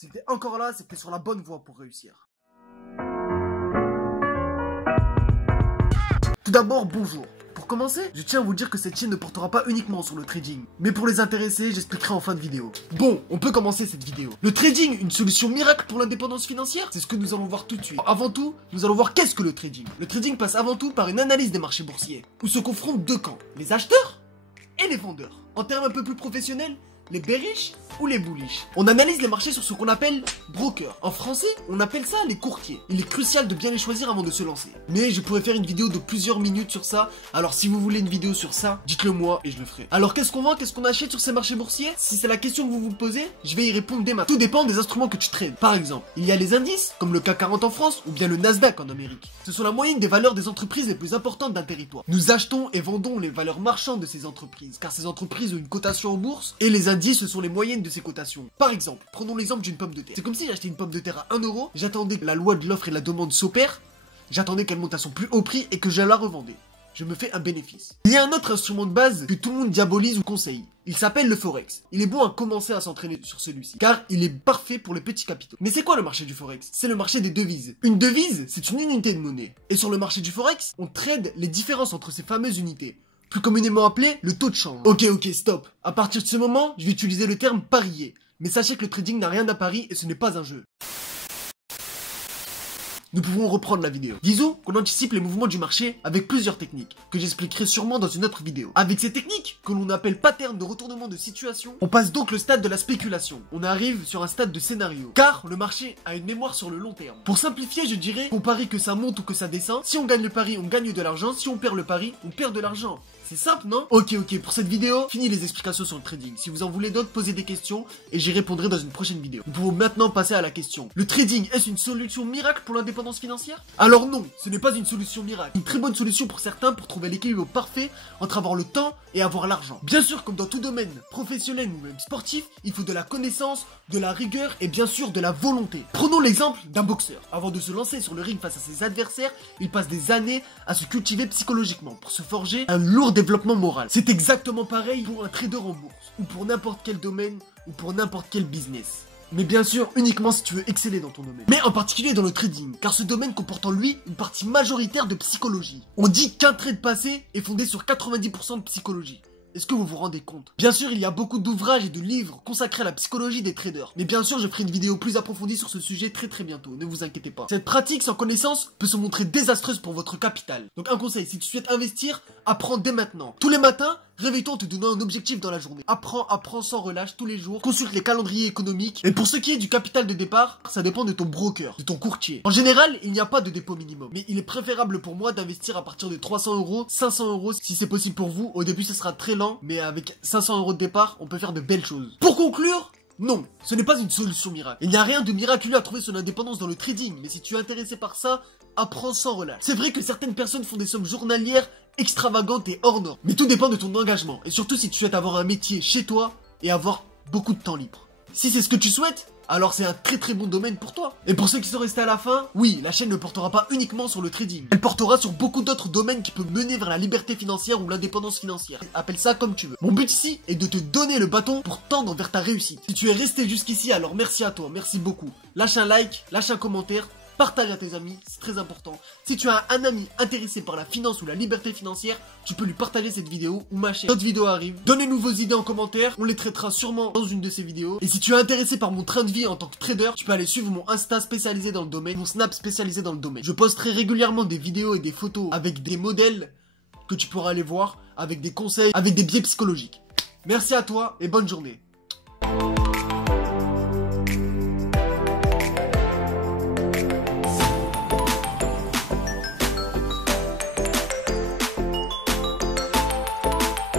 Si t'es encore là, c'est que t'es sur la bonne voie pour réussir. Tout d'abord, bonjour. Pour commencer, je tiens à vous dire que cette chaîne ne portera pas uniquement sur le trading, mais pour les intéressés, j'expliquerai en fin de vidéo. Bon, on peut commencer cette vidéo. Le trading, une solution miracle pour l'indépendance financière? C'est ce que nous allons voir tout de suite. Avant tout, nous allons voir qu'est-ce que le trading. Le trading passe avant tout par une analyse des marchés boursiers, où se confrontent deux camps, les acheteurs et les vendeurs. En termes un peu plus professionnels, les bearish ou les bullish. On analyse les marchés sur ce qu'on appelle broker. En français, on appelle ça les courtiers. Il est crucial de bien les choisir avant de se lancer. Mais je pourrais faire une vidéo de plusieurs minutes sur ça. Alors si vous voulez une vidéo sur ça, dites-le moi et je le ferai. Alors qu'est-ce qu'on vend, qu'est-ce qu'on achète sur ces marchés boursiers? Si c'est la question que vous vous posez, je vais y répondre dès maintenant. Tout dépend des instruments que tu trades. Par exemple, il y a les indices, comme le CAC 40 en France ou bien le Nasdaq en Amérique. Ce sont la moyenne des valeurs des entreprises les plus importantes d'un territoire. Nous achetons et vendons les valeurs marchandes de ces entreprises, car ces entreprises ont une cotation en bourse et les indices ce sont les moyennes de ces cotations. Par exemple, prenons l'exemple d'une pomme de terre. C'est comme si j'achetais une pomme de terre à 1 euro, j'attendais que la loi de l'offre et de la demande s'opère, j'attendais qu'elle monte à son plus haut prix et que je la revendais. Je me fais un bénéfice. Il y a un autre instrument de base que tout le monde diabolise ou conseille. Il s'appelle le Forex. Il est bon à commencer à s'entraîner sur celui-ci, car il est parfait pour les petits capitaux. Mais c'est quoi le marché du Forex? C'est le marché des devises. Une devise, c'est une unité de monnaie. Et sur le marché du Forex, on trade les différences entre ces fameuses unités, plus communément appelé le taux de change. Ok, stop. À partir de ce moment, je vais utiliser le terme parier. Mais sachez que le trading n'a rien à parier et ce n'est pas un jeu. Nous pouvons reprendre la vidéo. Disons qu'on anticipe les mouvements du marché avec plusieurs techniques, que j'expliquerai sûrement dans une autre vidéo. Avec ces techniques, que l'on appelle pattern de retournement de situation, on passe donc le stade de la spéculation. On arrive sur un stade de scénario, car le marché a une mémoire sur le long terme. Pour simplifier, je dirais qu'on parie que ça monte ou que ça descend. Si on gagne le pari, on gagne de l'argent. Si on perd le pari, on perd de l'argent. C'est simple, non? Ok, pour cette vidéo, fini les explications sur le trading. Si vous en voulez d'autres, posez des questions et j'y répondrai dans une prochaine vidéo. Nous pouvons maintenant passer à la question. Le trading, est-ce une solution miracle pour l'indépendance financière? Alors non, ce n'est pas une solution miracle. Une très bonne solution pour certains pour trouver l'équilibre parfait entre avoir le temps et avoir l'argent. Bien sûr, comme dans tout domaine, professionnel ou même sportif, il faut de la connaissance, de la rigueur et bien sûr de la volonté. Prenons l'exemple d'un boxeur. Avant de se lancer sur le ring face à ses adversaires, il passe des années à se cultiver psychologiquement pour se forger un lourd développement moral. C'est exactement pareil pour un trader en bourse, ou pour n'importe quel domaine, ou pour n'importe quel business. Mais bien sûr, uniquement si tu veux exceller dans ton domaine. Mais en particulier dans le trading, car ce domaine comporte en lui une partie majoritaire de psychologie. On dit qu'un trade passé est fondé sur 90% de psychologie. Est-ce que vous vous rendez compte? Bien sûr, il y a beaucoup d'ouvrages et de livres consacrés à la psychologie des traders. Mais bien sûr, je ferai une vidéo plus approfondie sur ce sujet très bientôt, ne vous inquiétez pas. Cette pratique sans connaissance peut se montrer désastreuse pour votre capital. Donc un conseil, si tu souhaites investir, apprends dès maintenant. Tous les matins, réveille-toi en te donnant un objectif dans la journée. Apprends sans relâche tous les jours, consulte les calendriers économiques. Et pour ce qui est du capital de départ, ça dépend de ton broker, de ton courtier. En général, il n'y a pas de dépôt minimum. Mais il est préférable pour moi d'investir à partir de 300 euros, 500 euros si c'est possible pour vous. Au début, ce sera très lent, mais avec 500 euros de départ, on peut faire de belles choses. Pour conclure, non, ce n'est pas une solution miracle. Il n'y a rien de miraculeux à trouver son indépendance dans le trading, mais si tu es intéressé par ça, apprends sans relâche. C'est vrai que certaines personnes font des sommes journalières extravagantes et hors normes, mais tout dépend de ton engagement, et surtout si tu souhaites avoir un métier chez toi et avoir beaucoup de temps libre. Si c'est ce que tu souhaites, alors c'est un très bon domaine pour toi. Et pour ceux qui sont restés à la fin, oui, la chaîne ne portera pas uniquement sur le trading. Elle portera sur beaucoup d'autres domaines qui peuvent mener vers la liberté financière ou l'indépendance financière. Appelle ça comme tu veux. Mon but ici est de te donner le bâton pour tendre vers ta réussite. Si tu es resté jusqu'ici, alors merci à toi, merci beaucoup. Lâche un like, lâche un commentaire, partage à tes amis, c'est très important. Si tu as un ami intéressé par la finance ou la liberté financière, tu peux lui partager cette vidéo ou ma chaîne. D'autres vidéos arrivent. Donnez-nous vos idées en commentaire, on les traitera sûrement dans une de ces vidéos. Et si tu es intéressé par mon train de vie en tant que trader, tu peux aller suivre mon Insta spécialisé dans le domaine, mon Snap spécialisé dans le domaine. Je posterai régulièrement des vidéos et des photos avec des modèles que tu pourras aller voir, avec des conseils, avec des biais psychologiques. Merci à toi et bonne journée.